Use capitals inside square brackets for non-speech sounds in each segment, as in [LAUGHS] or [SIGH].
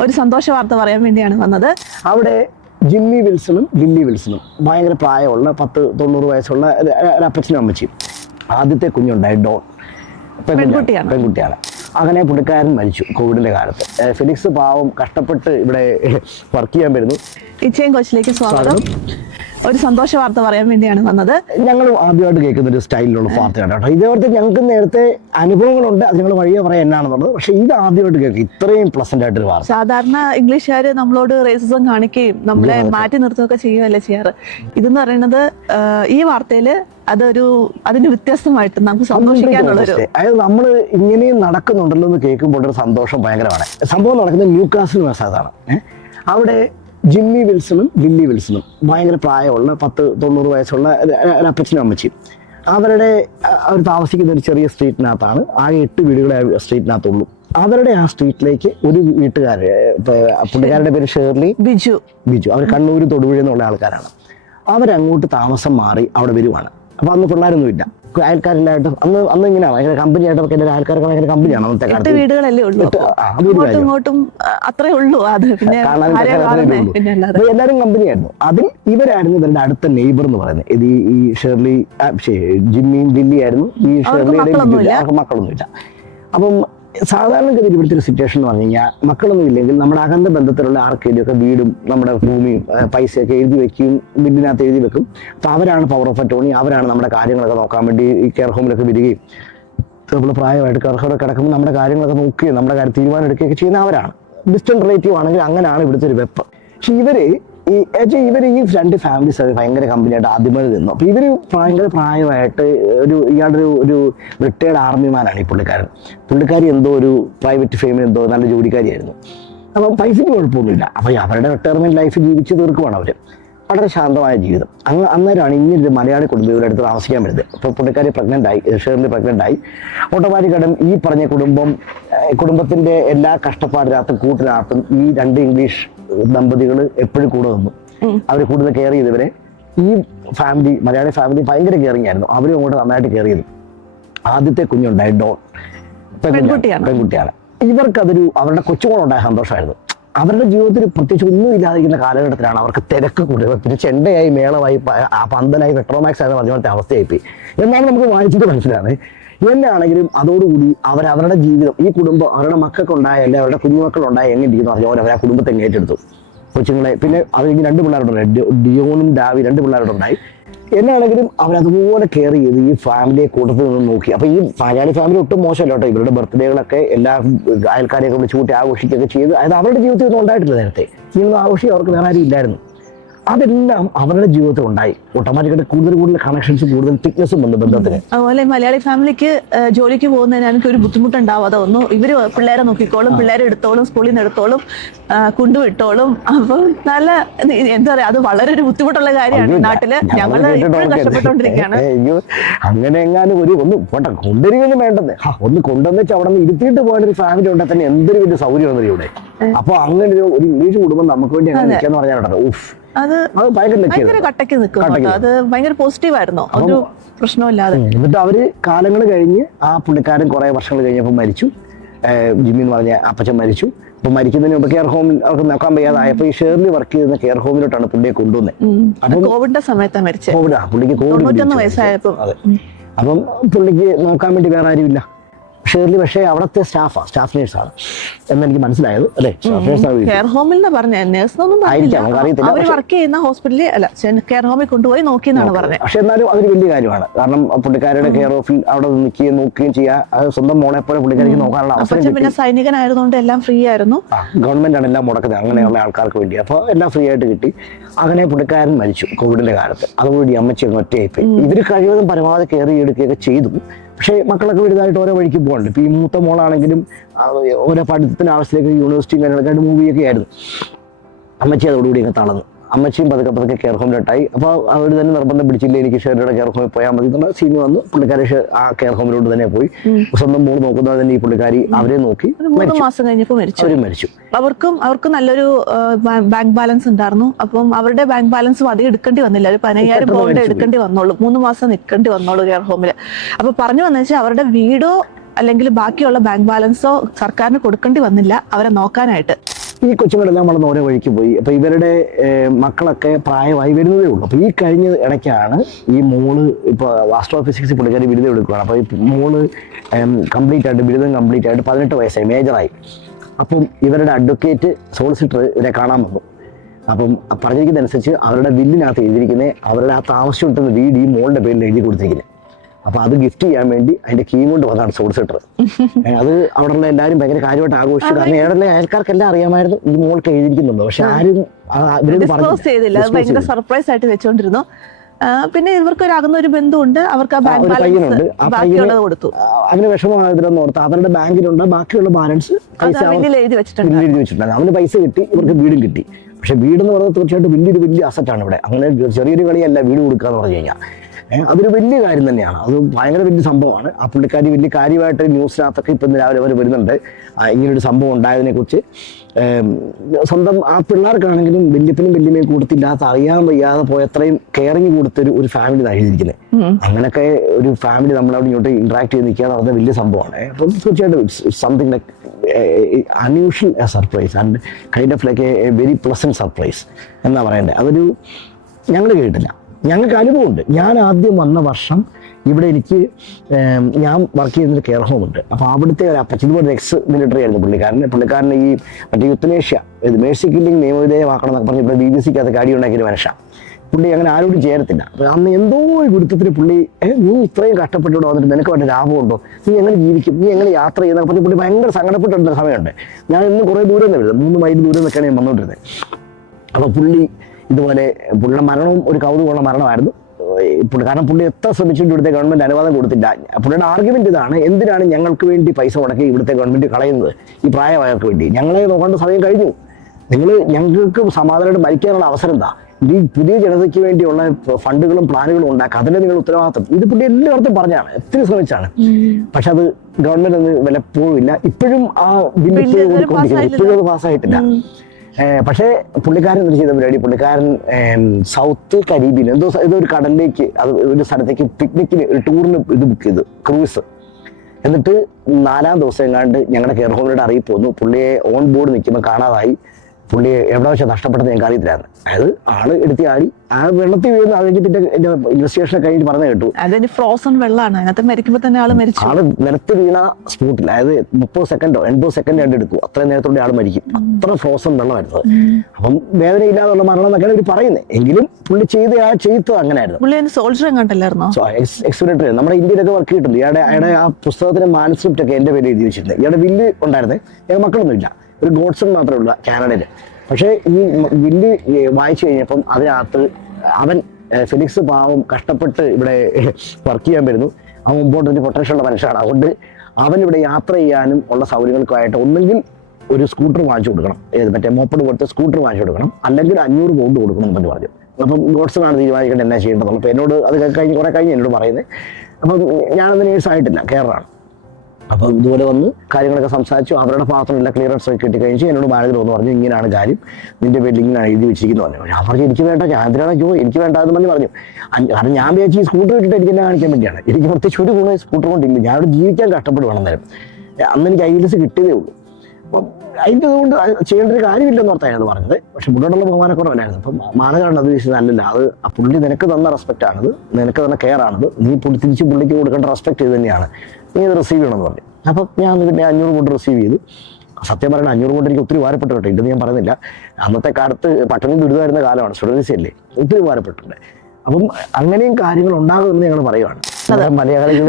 ഒരു സന്തോഷ വാർത്ത പറയാൻ വേണ്ടിയാണ് വന്നത്. അവിടെ ജിമ്മി വിൽസണും ലില്ലി വിൽസണും. ഭയങ്കര പ്രായമുള്ള പത്ത് തൊണ്ണൂറ് വയസ്സുള്ള അപ്പച്ചനും അമ്മച്ചിയും. ആദ്യത്തെ കുഞ്ഞുണ്ടായി ഡോൺ. പെൺകുട്ടിയാണ്. പെൺകുട്ടിയാണ്. അങ്ങനെ പുള്ളിക്കാരൻ മരിച്ചു കോവിഡിന്റെ കാലത്ത്. ഫിലിക്സ് പാവം കഷ്ടപ്പെട്ട് ഇവിടെ [LAUGHS] വർക്ക് ചെയ്യാൻ വരുന്നു. ഇച്ചയും കോച്ചിലേക്ക് സ്വാഗതം. ഒരു സന്തോഷ വാർത്ത പറയാൻ വേണ്ടിയാണ് വന്നത്. ഞങ്ങൾ ആദ്യമായിട്ട് കേൾക്കുന്ന ഒരു സ്റ്റൈലിലുള്ള വാർത്തയാണ് കേട്ടോ. ഇതേപോലത്തെ ഞങ്ങൾക്ക് നേരത്തെ അനുഭവങ്ങളുണ്ട്. അത് ഞങ്ങൾ വഴിയെ പറയാൻ എന്നാണെന്നുള്ളത്. പക്ഷേ ഇത് ആദ്യമായിട്ട് കേൾക്കും. ഇത്രയും പ്ലസന്റ് ആയിട്ട് ഒരു വാർത്ത. സാധാരണ ഇംഗ്ലീഷുകാർ നമ്മളോട് റേസിസം കാണിക്കുകയും നമ്മളെ മാറ്റി നിർത്തുകയൊക്കെ ചെയ്യുകയല്ലേ ചെയ്യാറ്? ഇതെന്ന് പറയുന്നത് ഈ വാർത്തയിൽ അതൊരു അതിന് വ്യത്യസ്തമായിട്ട് നമുക്ക് സന്തോഷിക്കാനുള്ളൊരു അതായത് നമ്മൾ ഇങ്ങനെയും നടക്കുന്നുണ്ടല്ലോ എന്ന് കേൾക്കുമ്പോൾ ഒരു സന്തോഷം ഭയങ്കരമാണ്. സംഭവം നടക്കുന്നത് ന്യൂ കാസിൽ മെസ്സാദാണ് അവിടെ ജിമ്മി വിൽസണും ലില്ലി വിൽസണും. ഭയങ്കര പ്രായമുള്ള പത്ത് തൊണ്ണൂറ് വയസ്സുള്ള അപ്പച്ചനും അമ്മച്ചിയും. അവരുടെ അവർ താമസിക്കുന്ന ഒരു ചെറിയ സ്ട്രീറ്റിനകത്താണ് ആകെ എട്ട് വീടുകളെ ആ സ്ട്രീറ്റിനകത്തുള്ളൂ. അവരുടെ ആ സ്ട്രീറ്റിലേക്ക് ഒരു വീട്ടുകാർ പുള്ളിക്കാരുടെ പേര് ഷേർലി. ബിജു. ബിജു. അവർ കണ്ണൂർ തൊടുപുഴ എന്നുള്ള ആൾക്കാരാണ്. അവരങ്ങോട്ട് താമസം മാറി അവിടെ വരുവാണ്. അപ്പൊ അന്ന് പിള്ളേരൊന്നുമില്ല. അയൽക്കാരെല്ലായിട്ട് അന്ന് അന്ന് ഇങ്ങനെയാണ് ഭയങ്കര കമ്പനി ആയിട്ടൊക്കെ എന്റെ അയൽക്കാരൊക്കെ ഭയങ്കര കമ്പനിയാണ് അന്നത്തെ കാലത്ത്? വീടുകളല്ലേ ഉള്ളൂ. അങ്ങോട്ടും ഇങ്ങോട്ടും അത്രേ ഉള്ളൂ അത്. പിന്നെ എല്ലാവരും കമ്പനിയായിരുന്നു അതിൽ ഇവരായിരുന്നു ഇവരുടെ അടുത്ത നെയ്ബർ എന്ന് പറയുന്നത്. ഇത് ഈ- ഷെർലി ജിമ്മിയും ലില്ലി ആയിരുന്നു. ഈ ഷെർലിയുടെ മക്കളൊന്നുമില്ല. അപ്പം സാധാരണഗതിയിൽ ഇവിടുത്തെ ഒരു സിറ്റുവേഷൻ എന്ന് പറഞ്ഞു കഴിഞ്ഞാൽ മക്കളൊന്നും ഇല്ലെങ്കിൽ നമ്മുടെ അകന്ന ബന്ധത്തിലുള്ള ആർക്കെങ്കിലും ഒക്കെ വീടും നമ്മുടെ ഭൂമിയും പൈസയൊക്കെ എഴുതി വെക്കും ബില്ലിനകത്ത് എഴുതി വെക്കും. അപ്പൊ അവരാണ് പവർ ഓഫ് അറ്റോണി അവരാണ് നമ്മുടെ കാര്യങ്ങളൊക്കെ നോക്കാൻ വേണ്ടി ഈ കെയർ ഹോമിലൊക്കെ വരികയും നമ്മൾ പ്രായമായിട്ട് കർഹോടെ കിടക്കുമ്പോൾ നമ്മുടെ കാര്യങ്ങളൊക്കെ നോക്കുകയും നമ്മുടെ കാര്യം തീരുമാനം എടുക്കുകയൊക്കെ ചെയ്യുന്ന അവരാണ്. ഡിസ്റ്റൻ റിലേറ്റീവ് ആണെങ്കിൽ അങ്ങനെയാണ് ഇവിടുത്തെ ഒരു വെപ്പ്. പക്ഷെ ഇവർ ഈ ഏച്ചാ ഇവർ ഈ രണ്ട് ഫാമിലീസ് ഭയങ്കര കമ്പനിയായിട്ട് ആദ്യമേ നിന്നു. അപ്പൊ ഇവർ ഭയങ്കര പ്രായമായിട്ട് ഒരു ഇയാളുടെ ഒരു റിട്ടയർഡ് ആർമിമാനാണ് ഈ പുള്ളിക്കാരൻ. പുള്ളിക്കാരി എന്തോ ഒരു പ്രൈവറ്റ് ഫേമിൽ എന്തോ നല്ല ജോലിക്കാരിയായിരുന്നു. അപ്പം പൈസയ്ക്ക് കുഴപ്പമൊന്നുമില്ല. അപ്പൊ അവരുടെ റിട്ടയർമെന്റ് ലൈഫ് ജീവിച്ച് തീർക്കുവാണ് അവർ വളരെ ശാന്തമായ ജീവിതം. അങ്ങ് അന്നേരമാണ് ഇങ്ങനൊരു മലയാളി കുടുംബം ഇവരുടെ അടുത്ത് താമസിക്കാൻ വരുന്നത്. അപ്പോൾ പുള്ളിക്കാരി പ്രഗ്നന്റ് ആയി ഷെറിൽ പ്രഗ്നന്റ് ആയി. ഓട്ടോമാറ്റിക്കടും ഈ പറഞ്ഞ കുടുംബം കുടുംബത്തിന്റെ എല്ലാ കഷ്ടപ്പാടിനകത്തും കൂട്ടിനകത്തും ഈ രണ്ട് ഇംഗ്ലീഷ് ദമ്പതികൾ എപ്പോഴും കൂടെ നിന്നു. അവർ കൂടുതൽ കെയർ ചെയ്തവരെ ഈ ഫാമിലി മലയാളി ഫാമിലി ഭയങ്കര കെയറിങ് ആയിരുന്നു. അവരും അങ്ങോട്ട് നന്നായിട്ട് കെയർ ചെയ്തു. ആദ്യത്തെ കുഞ്ഞുണ്ടായി ഡോൺ. പെൺകുട്ടിയാണ്. പെൺകുട്ടിയാണ്. ഇവർക്കതൊരു അവരുടെ കൊച്ചുമോളുണ്ടായ സന്തോഷമായിരുന്നു. അവരുടെ ജീവിതത്തിൽ പ്രത്യേകിച്ച് ഒന്നും ഇല്ലാതിരിക്കുന്ന കാലഘട്ടത്തിലാണ് അവർക്ക് തിരക്ക് കൂടുതൽ. പിന്നെ ചെണ്ടയായി മേളമായി പന്തനായി പന്തലായി പെട്രോമാക്സ് ആയിരുന്നു പറഞ്ഞ പോലത്തെ അവസ്ഥയായിപ്പോയി. എന്നാലും നമുക്ക് വായിച്ചിട്ട് മനസ്സിലാവുന്നത് എന്നാണെങ്കിലും അതോടുകൂടി അവർ അവരുടെ ജീവിതം ഈ കുടുംബം അവരുടെ മക്കൾക്കുണ്ടായ അല്ലെ അവരുടെ കുഞ്ഞുമക്കളുണ്ടായ എങ്ങനെ ഇരിക്കുന്നു പറഞ്ഞു അവർ ആ കുടുംബത്തെ ഏറ്റെടുത്തു. കൊച്ചുങ്ങളെ പിന്നെ അത് കഴിഞ്ഞ് രണ്ട് പിള്ളേരുണ്ടായി. ഡിയോണും ഡാവി രണ്ട് പിള്ളേരുണ്ടായി. എന്നാണെങ്കിലും അവരതുപോലെ കെയർ ചെയ്ത് ഈ ഫാമിലിയെ കൂട്ടത്തിൽ നിന്ന് നോക്കി. അപ്പൊ ഈ മലയാളി ഫാമിലി ഒട്ടും മോശമല്ല കേട്ടോ. ഇവരുടെ ബർത്ത്ഡേകളൊക്കെ എല്ലാ അയൽക്കാരെയൊക്കെ വിളിച്ചു കൂട്ടി ആഘോഷിക്കുകയൊക്കെ ചെയ്ത് അതായത് അവരുടെ ജീവിതത്തിൽ ഒന്നും ഉണ്ടായിട്ടില്ല നേരത്തെ. ഇങ്ങനൊന്നും ആഘോഷിക്കും അവർക്ക് വേറെ ആരും ഇല്ലായിരുന്നു. അതെല്ലാം അവരുടെ ജീവിതത്തിൽ ഉണ്ടായി. ഓട്ടോമാറ്റിക്കായിട്ട് കൂടുതൽ കൂടുതൽ കണക്ഷൻസ് കൂടുതൽ തിക്നെസ്സും വന്നു ബന്ധത്തിന്. അതുപോലെ മലയാളി ഫാമിലിക്ക് ജോലിക്ക് പോകുന്നതിന് എനിക്ക് ഒരു ബുദ്ധിമുട്ടുണ്ടാവാതെ ഒന്നും ഇവർ പിള്ളേരെ നോക്കിക്കോളും പിള്ളേരെ എടുത്തോളും സ്കൂളിൽ നിന്ന് എടുത്തോളും കൊണ്ടുവിട്ടോളും. അപ്പൊ നല്ല എന്താ പറയാ അത് വളരെ ഒരു ബുദ്ധിമുട്ടുള്ള കാര്യമാണ് നാട്ടിൽ. ഞങ്ങൾ ഇപ്പോഴും കഷ്ടപ്പെട്ടുകൊണ്ടിരിക്കുകയാണ്. അങ്ങനെ എങ്ങാനും ഒരു ഒന്ന് പോട്ടെ കൊണ്ടുവരികയൊന്നും വേണ്ടെന്ന്. ഒന്ന് കൊണ്ടുവന്ന് വെച്ച് അവിടെ നിന്ന് ഇരുത്തിയിട്ട് പോയ ഒരു ഫാമിലി ഉണ്ടെങ്കിൽ തന്നെ എന്തൊരു വലിയ സൗകര്യം ഇവിടെ. അപ്പൊ അങ്ങനെ ഒരു ഇംഗ്ലീഷ് കുടുംബം നമുക്ക് വേണ്ടി അങ്ങനെ നിൽക്കാന്ന് പറഞ്ഞാൽ ഊഫ് അത് ഭയങ്കര കട്ടയ്ക്ക് നിൽക്കും അത് ഭയങ്കര പോസിറ്റീവ് ആയിരുന്നു. ഒരു പ്രശ്നമില്ലാതെ എന്നിട്ട് അവർ കാലങ്ങൾ കഴിഞ്ഞ് ആ പുള്ളിക്കാരൻ കുറെ വർഷങ്ങൾ കഴിഞ്ഞപ്പോൾ മരിച്ചു. ജിമ്മി എന്ന് പറഞ്ഞ അപ്പച്ചൻ മരിച്ചു. അപ്പൊ മരിക്കുന്നതിന് മുമ്പ് കെയർ ഹോമിൽ അവർക്ക് നോക്കാൻ വയ്യാതായപ്പോ ഈ ഷെയറിൽ വർക്ക് ചെയ്യുന്ന കെയർ ഹോമിലോട്ടാണ് പുള്ളിയെ കൊണ്ടുവന്നത്. അപ്പം കോവിഡിന്റെ സമയത്താണ് മരിച്ചത് കോവിഡ് പുള്ളിക്ക് കോവിഡ്. വയസ്സായപ്പം. അപ്പം പുള്ളിക്ക് നോക്കാൻ വേണ്ടി വേറെ ആരുമില്ല. ഷേർലി പക്ഷേ അവിടുത്തെ സ്റ്റാഫാ സ്റ്റാഫ് നേഴ്സാണ് എന്നെനിക്ക് മനസ്സിലായത് അല്ലേ? സ്റ്റാഫ് നേഴ്സാണ് കെയർ ഹോമിൽ. അവർ വർക്ക് ചെയ്യുന്ന ഹോസ്പിറ്റലിൽ അല്ല കെയർ ഹോമിൽ കൊണ്ടുപോയി പറഞ്ഞത് പക്ഷേ എന്നാലും അതൊരു വലിയ കാര്യമാണ്. കാരണം പുള്ളിക്കാരുടെ കെയർ ഓഫിൽ അവിടെ നിൽക്കുകയും നോക്കുകയും ചെയ്യുക അത് സ്വന്തം മോളെ പോലെ പുള്ളിക്കാരിക്ക് നോക്കാനുള്ള അവസരം പിന്നെ സൈനികനായതുകൊണ്ട് എല്ലാം ഫ്രീ ആയിരുന്നു. ഗവൺമെന്റ് ആണ് എല്ലാം മുടക്കുന്നത്. അങ്ങനെയുള്ള ആൾക്കാർക്ക് വേണ്ടി. അപ്പോൾ എല്ലാം ഫ്രീ ആയിട്ട് കിട്ടി. അങ്ങനെ പുള്ളിക്കാരൻ മരിച്ചു കോവിഡിന്റെ കാലത്ത്. അതുകൂടി അമ്മച്ചി ഒറ്റയായിപ്പോയി. ഇവർ കഴിവതും പരമാവധി കയറി എടുക്കുകയൊക്കെ ചെയ്തു. പക്ഷേ മക്കളൊക്കെ വലുതായിട്ട് ഓരോ വഴിക്ക് പോകുന്നുണ്ട് ഇപ്പൊ ഈ മൂത്ത മോളാണെങ്കിലും ഓരോ പഠിത്തത്തിന് ആവശ്യത്തിലേക്ക് യൂണിവേഴ്സിറ്റിയും കാര്യങ്ങളൊക്കെ മൂവിയൊക്കെ ആയിരുന്നു. അമ്മച്ചി അതോടുകൂടി അങ്ങ് തളർന്നു. അമ്മച്ചിയും പതുക്കെ പതുക്കെ കെയർ ഹോമിലോട്ടായി അപ്പോൾ അവർ തന്നെ നിർബന്ധം പിടിച്ചില്ല എനിക്ക് ഷേറിയുടെ കെയർ ഹോമിൽ പോയാൽ മതി എന്നുള്ള സീന് വന്ന്. പുള്ളിക്കാരി ആ കെയർ ഹോമിലോട്ട് തന്നെ പോയി. സ്വന്തം മോൾ നോക്കുന്നത് തന്നെ ഈ പുള്ളിക്കാരി അവരെ നോക്കി മൂന്ന് മാസം കഴിഞ്ഞപ്പോൾ മരിച്ചു. അവരും മരിച്ചു. അവർക്കും അവർക്ക് നല്ലൊരു ബാങ്ക് ബാലൻസ് ഉണ്ടായിരുന്നു. അപ്പം അവരുടെ ബാങ്ക് ബാലൻസ് അധികം എടുക്കേണ്ടി വന്നില്ല. ഒരു പതിനയ്യായിരം ബോണ്ട് പൗണ്ട് എടുക്കേണ്ടി വന്നോളൂ. മൂന്ന് മാസം നിൽക്കേണ്ടി വന്നോളൂ കെയർ ഹോമിൽ അപ്പൊ പറഞ്ഞു വന്നു വെച്ചാൽ അവരുടെ വീടോ അല്ലെങ്കിൽ ബാക്കിയുള്ള ബാങ്ക് ബാലൻസോ സർക്കാരിന് കൊടുക്കേണ്ടി വന്നില്ല. അവരെ നോക്കാനായിട്ട്. ഈ കൊച്ചുങ്ങളെല്ലാം വളർന്ന് ഓരോ വഴിക്ക് പോയി. അപ്പോൾ ഇവരുടെ മക്കളൊക്കെ പ്രായമായി വരുന്നതേ ഉള്ളൂ. അപ്പോൾ ഈ കഴിഞ്ഞ ഇടയ്ക്കാണ് ഈ മോൾ ഇപ്പോൾ ആസ്ട്രോ ഫിസിക്സ് പുള്ളിക്കാരി ബിരുദം എടുക്കുകയാണ്. അപ്പോൾ ഈ മോൾ കംപ്ലീറ്റ് ആയിട്ട് ബിരുദം കംപ്ലീറ്റ് ആയിട്ട് പതിനെട്ട് വയസ്സായി മേജറായി. അപ്പം ഇവരുടെ അഡ്വക്കേറ്റ് സോളിസിറ്റർ ഇവരെ കാണാൻ വന്നു. അപ്പം പറഞ്ഞിരിക്കുന്നതനുസരിച്ച് അവരുടെ ബില്ലിനകത്ത് എഴുതിയിരിക്കുന്നത് അവരുടെ ആ താമസിച്ചുകൊണ്ടിരുന്ന വീട് ഈ മോളുടെ പേരിൽ എഴുതി കൊടുത്തിരിക്കുന്നത് അപ്പൊ അത് ഗിഫ്റ്റ് ചെയ്യാൻ വേണ്ടി അതിന്റെ കീ കൊണ്ട് വന്നതാണ് സോളിസിറ്റർ [LAUGHS] അത് അവിടെയുള്ള എല്ലാവരും ഭയങ്കര കാര്യമായിട്ട് ആഘോഷിച്ചു. കാരണം ഏടെ അയൽക്കാർക്കെല്ലാം അറിയാമായിരുന്നു ഈ മോൾക്ക് എഴുതിയിരിക്കുന്നുണ്ട്. പക്ഷെ ആരും ചെയ്തില്ല. ഭയങ്കര സർപ്രൈസ് ആയിട്ട് വെച്ചോണ്ടിരുന്നു. പിന്നെ ഇവർക്ക് ഒരു അകന്ന ഒരു ബന്ധുണ്ട്. അവർക്ക് ആ ബാങ്ക് ബാലൻസ് ബാക്കിയുള്ളത് കൊടുത്തു. ആ, അവന് വിഷമമായതിലെന്ന് ഓർത്ത് അവരുടെ ബാങ്കിലുണ്ട്. ബാക്കിയുള്ള ബാലൻസ് പൈസ എഴുതി വെച്ചിട്ടുണ്ട്. എഴുതി വെച്ചിട്ടുണ്ട്. അവന് പൈസ കിട്ടി ഇവർക്ക് വീടും കിട്ടി. പക്ഷെ എന്ന് പറയുന്നത് തീർച്ചയായിട്ടും വലിയൊരു വലിയ അസറ്റാണ് ഇവിടെ. അങ്ങനെ ചെറിയൊരു കളിയല്ല വീട് കൊടുക്കുക എന്ന് പറഞ്ഞു കഴിഞ്ഞാൽ. അതൊരു വലിയ കാര്യം തന്നെയാണ്. അത് ഭയങ്കര വലിയ സംഭവമാണ്. ആ പുള്ളിക്കാരി വലിയ കാര്യമായിട്ട് ന്യൂസിനകത്തൊക്കെ ഇപ്പം രാവിലെ അവർ വരുന്നുണ്ട്. ഇങ്ങനൊരു സംഭവം ഉണ്ടായതിനെ കുറിച്ച്. സ്വന്തം ആ പിള്ളേർക്കാണെങ്കിലും വല്യപ്പനും വല്യമ്മയും കൊടുത്തില്ലാത്ത അറിയാൻ വയ്യാതെ പോയ അത്രയും കെയറിങ് കൊടുത്തൊരു ഒരു ഫാമിലി എഴുതിയിരിക്കുന്നത്. അങ്ങനെയൊക്കെ ഒരു ഫാമിലി നമ്മളവിടെ ഇങ്ങോട്ട് ഇന്ററാക്ട് ചെയ്ത് നിൽക്കുക എന്ന് വലിയ സംഭവമാണ്. അപ്പം തീർച്ചയായിട്ടും something like unusual surprise and kind of like a very pleasant surprise എന്നാ പറയണ്ടേ. അതൊരു ഞങ്ങൾ കേട്ടില്ല. ഞങ്ങൾക്ക് അനുഭവമുണ്ട്. ഞാൻ ആദ്യം വന്ന വർഷം ഇവിടെ എനിക്ക് ഞാൻ വർക്ക് ചെയ്യുന്നൊരു കെയർ ഹോം ഉണ്ട്. അപ്പോൾ അവിടുത്തെ ഒരു അപ്പച്ചൻ ഇതുപോലെ എക്സ് മിലിറ്ററി ആയിരുന്നു പുള്ളിക്കാരൻ പുള്ളിക്കാരൻ ഈ മറ്റേ യുത്തനേഷ്യ ഇത് മേഴ്സി കില്ലിംഗ് നിയമവിധേയമാക്കണം എന്നൊക്കെ പറഞ്ഞ് ഇവിടെ ബി ബി സിക്ക് അത് കാടി ഉണ്ടാക്കിയ ഒരു മനുഷ്യ. പുള്ളി അങ്ങനെ ആരോടും ചേരത്തില്ല. അന്ന് എന്തോ ഒരു ഗുരുത്വത്തിന് പുള്ളി "ഏ, നീ ഇത്രയും കഷ്ടപ്പെട്ട് ഇവിടെ വന്നിട്ട് നിനക്ക് വേണ്ട ലാഭമുണ്ടോ? നീ എങ്ങനെ ജീവിക്കും? നീ എങ്ങനെ യാത്ര ചെയ്യുന്ന? പറഞ്ഞ് പുള്ളി ഭയങ്കര സങ്കടപ്പെട്ടിട്ടുള്ള സമയമുണ്ട്. ഞാൻ ഇന്ന് കുറേ ദൂരം നിന്ന് വരുന്നത് മൂന്ന് മൈൽ ദൂരം നിൽക്കാണ് ഞാൻ വന്നുകൊണ്ടിരുന്നത് അപ്പോൾ പുള്ളി ഇതുപോലെ പുള്ളിയുടെ മരണവും ഒരു കൗതുകമുള്ള മരണമായിരുന്നു. പുള്ളി കാരണം പുള്ളി എത്ര ശ്രമിച്ചിട്ട് ഇവിടുത്തെ ഗവൺമെന്റ് അനുവാദം കൊടുത്തില്ല. പുള്ളിയുടെ ആർഗ്യുമെന്റ് ഇതാണ് എന്തിനാണ് ഞങ്ങൾക്ക് വേണ്ടി പൈസ മുടക്കി ഇവിടുത്തെ ഗവൺമെന്റ് കളയുന്നത്? ഈ പ്രായമായവർക്ക് വേണ്ടി. ഞങ്ങളെ നോക്കേണ്ട സമയം കഴിഞ്ഞു. നിങ്ങൾ ഞങ്ങൾക്ക് സമാധാനമായിട്ട് മരിക്കാനുള്ള അവസരം എന്താ? ഈ പുതിയ ജനതയ്ക്ക് വേണ്ടിയുള്ള ഫണ്ടുകളും പ്ലാനുകളും ഉണ്ടാക്കുക അതിന്റെ നിങ്ങൾ ഉത്തരവാദിത്വം. ഇത് പുള്ളി എല്ലായിടത്തും പറഞ്ഞാണ് എത്ര ശ്രമിച്ചാണ്. പക്ഷെ അത് ഗവൺമെന്റ് ഒന്നും വിലപ്പോഴും ഇല്ല. ഇപ്പോഴും ആ ബില്ല് ഇപ്പോഴും അത് പാസ്സായിട്ടില്ല പക്ഷേ പുള്ളിക്കാരൻ എന്ത് ചെയ്ത? പരിപാടി പുള്ളിക്കാരൻ സൗത്ത് കരീബിയൻ എന്തോ ഇതൊരു കടലിലേക്ക് അത് ഒരു സ്ഥലത്തേക്ക് പിക്നിക്കിന് ഒരു ടൂറിന് ഇത് ബുക്ക് ചെയ്തു ക്രൂസ് എന്നിട്ട് നാലാം ദിവസം എങ്ങാണ്ട് ഞങ്ങളുടെ കെയർ ഹോമിലൂടെ അറിയിപ്പ് വന്നു. പുള്ളിയെ ഓൺ ബോർഡ് നിൽക്കുമ്പോൾ കാണാതായി. പുള്ളിയെ എവിടെ വെച്ചാൽ നഷ്ടപ്പെട്ടത് ഞങ്ങൾക്ക് അറിയത്തില്ലായിരുന്നു. അതായത് ആൾ എടുത്ത് ആടി ആ വെള്ളത്തിൽ വീഴുന്ന കഴിഞ്ഞിട്ട് എന്റെ ഇൻവെസ്റ്റിഗേഷൻ കഴിഞ്ഞിട്ട് പറഞ്ഞു കേട്ടു. ഫ്രോസൺ വെള്ളമാണ് അതിനകത്ത് മരിക്കുമ്പോൾ തന്നെ ആൾ മരിച്ചു. ആൾ നിലത്ത് വീണ സ്പോട്ടിൽ അതായത് മുപ്പത് സെക്കൻഡോ എൺപത് സെക്കൻഡ് രണ്ട് എടുക്കും അത്രയും നേരത്തോടെ ആൾ മരിക്കും. അത്ര ഫ്രോസൺ വെള്ളമായിരുന്നത് അപ്പം വേദനയില്ലാതുള്ള മരണം എന്നൊക്കെയാണ് ഇവർ പറയുന്നത് എങ്കിലും പുള്ളി ചെയ്ത ആ ചെയ്തത് അങ്ങനെയായിരുന്നു. പുള്ളി അതിന് സോൾജറും കണ്ടില്ലായിരുന്നോ സോ എക്സ്പീരിയൻസ് നമ്മുടെ ഇന്ത്യയിലൊക്കെ വർക്ക് ചെയ്തിട്ടുണ്ട് ഇയാളുടെ അയാളുടെ ആ പുസ്തകത്തിന്റെ മാനസ്ക്രിപ്റ്റ് ഒക്കെ എന്റെ പേര് എഴുതി വെച്ചിട്ടുണ്ട്. ഇയാളുടെ വില്ല് ഉണ്ടായിരുന്നേ. ഞങ്ങൾ മക്കളൊന്നുമില്ല. ഒരു ഗോഡ്സൺ മാത്രമേ ഉള്ളൂ കാനഡയിൽ പക്ഷേ ഈ ബില്ല് വായിച്ചു കഴിഞ്ഞപ്പം അതിനകത്ത് അവൻ ഫിലിക്സ് പാവം കഷ്ടപ്പെട്ട് ഇവിടെ വർക്ക് ചെയ്യാൻ വരുന്നു. അവൻ മുമ്പോട്ട് ഒരു പൊട്ടൻഷ്യൽ ഉള്ള മനുഷ്യനാണ്. അതുകൊണ്ട് അവൻ ഇവിടെ യാത്ര ചെയ്യാനും ഉള്ള സൗകര്യങ്ങൾക്കായിട്ട് ഒന്നെങ്കിൽ ഒരു സ്കൂട്ടർ വാങ്ങിച്ചു കൊടുക്കണം. ഏത് മറ്റേ മോപ്പഡ് പോലത്തെ സ്കൂട്ടർ വാങ്ങിച്ചു കൊടുക്കണം. അല്ലെങ്കിൽ അഞ്ഞൂറ് പൗണ്ട് കൊടുക്കണം എന്ന് പറഞ്ഞു. അപ്പം ഗോഡ്സനാണ് തീരുമാനിക്കേണ്ടത് എന്നാ ചെയ്യേണ്ടതുള്ളൂ അപ്പോൾ എന്നോട് അത് കഴിഞ്ഞ് കുറെ കഴിഞ്ഞ് എന്നോട് പറയുന്നത്. അപ്പം ഞാനത് നേഴ്സായിട്ടില്ല. കെയറാണ് അപ്പം ഇതുപോലെ വന്ന് കാര്യങ്ങളൊക്കെ സംസാരിച്ചു. അവരുടെ ഭാഗത്തുനിന്നുള്ള ക്ലിയറൻസ് ഒക്കെ കഴിഞ്ഞു. എന്നോട് മാനേജർ ഒന്ന് പറഞ്ഞു ഇങ്ങനെയാണ് കാര്യം. നിന്റെ പേരിൽ ഇങ്ങനെയാണ് എഴുതി വെച്ചിരിക്കുന്നു. പറഞ്ഞു. ഞാൻ പറഞ്ഞു എനിക്ക് വേണ്ട. ഞാൻ എന്തിനാണ്? ജോ എനിക്ക് വേണ്ട എന്ന് പറഞ്ഞ്. കാരണം ഞാൻ വിചാരിച്ചു ഈ സ്കൂട്ടർ ഇട്ടിട്ട് എനിക്ക് എന്നെ കാണിക്കാൻ വേണ്ടിയാണ്. എനിക്ക് പ്രത്യേകിച്ച് ഒരു ഗുണം സ്കൂട്ടർ കൊണ്ടില്ല അവിടെ ജീവിക്കാൻ കഷ്ടപ്പെടുവാണ് നേരം അന്ന് എനിക്ക് ഐ കിട്ടിയതേ ഉള്ളൂ. അപ്പം അതിന്റെ അതുകൊണ്ട് അത് ചെയ്യേണ്ട ഒരു കാര്യമില്ലെന്ന് ഓർത്തായിരുന്നു പറഞ്ഞത്. പക്ഷെ മുന്നോട്ടുള്ള ബഹുമാനക്കുറവല്ലായിരുന്നു അപ്പം മാനകാരണം അത് വിഷയം അല്ലല്ല അത് ആ പുള്ളി നിനക്ക് തന്ന റെസ്പെക്റ്റ് ആണത്. നിനക്ക് തന്ന കെയർ ആണത്. നീ പുള്ളി തിരിച്ച് പുള്ളിക്ക് കൊടുക്കേണ്ട റെസ്പെക്ട് ഇത് തന്നെയാണ്. നീ ഇത് റിസീവ് ചെയ്യണമെന്ന് പറഞ്ഞു. അപ്പം ഞാൻ പിന്നെ അഞ്ഞൂറ് കൊണ്ട് റിസീവ് ചെയ്തു. സത്യം പറയണ അഞ്ഞൂറ് കൊണ്ട് എനിക്ക് ഒത്തിരി വാരപ്പെട്ടു കേട്ടോ. ഇത് ഞാൻ പറയുന്നില്ല. അന്നത്തെ കാലത്ത് പട്ടണം ദുരിതമായിരുന്ന കാലമാണ്. സ്റ്റുഡൻസി ഒത്തിരി വാരപ്പെട്ടിട്ടുണ്ട് അപ്പം അങ്ങനെയും കാര്യങ്ങൾ ഉണ്ടാകുമെന്ന് ഞങ്ങൾ പറയുവാണ്. നമ്മുടെ മലയാളികൾ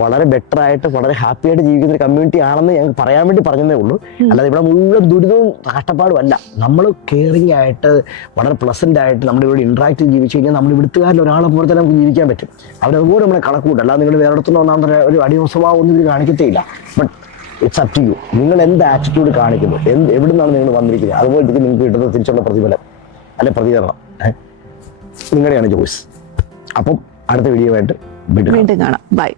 വളരെ ബെറ്റർ ആയിട്ട് വളരെ ഹാപ്പി ആയിട്ട് ജീവിക്കുന്ന ഒരു കമ്മ്യൂണിറ്റി ആണെന്ന് ഞാൻ പറയാൻ വേണ്ടി പറഞ്ഞതേ ഉള്ളൂ. അല്ലാതെ ഇവിടെ മുഴുവൻ ദുരിതവും കഷ്ടപ്പാടും അല്ല. നമ്മൾ കെയറിങ് ആയിട്ട് വളരെ പ്ലസന്റ് ആയിട്ട് നമ്മൾ ഇവിടെ ഇന്ററാക്ട് ജീവിച്ചു കഴിഞ്ഞാൽ നമ്മൾ ഇവിടുത്തുകാരിൽ ഒരാളെ പോലെ തന്നെ നമുക്ക് ജീവിക്കാൻ പറ്റും. അവരതുപോലെ നമ്മളെ കണക്കൂട്ടും. അല്ലാതെ നിങ്ങൾ വേറെ ഇടത്തുനിന്ന് ഒന്നാം തരം ഒരു അടിയോ സ്വഭാവം ഒന്നും ഇവർ കാണിക്കത്തേയില്ല but it's up to you നിങ്ങൾ എന്ത് ആറ്റിറ്റ്യൂഡ് കാണിക്കുന്നു? എന്ത് എവിടെ നിന്നാണ് നിങ്ങൾ വന്നിരിക്കുന്നത്? അതുപോലെ നിങ്ങൾക്ക് കിട്ടുന്ന തിരിച്ചുള്ള പ്രതിഫലം അല്ലെ പ്രതികരണം. നിങ്ങളുടെയാണ് ചോയ്സ് അപ്പം അടുത്ത വീഡിയോ ആയിട്ട്. വീണ്ടും കാണാം. ബൈ.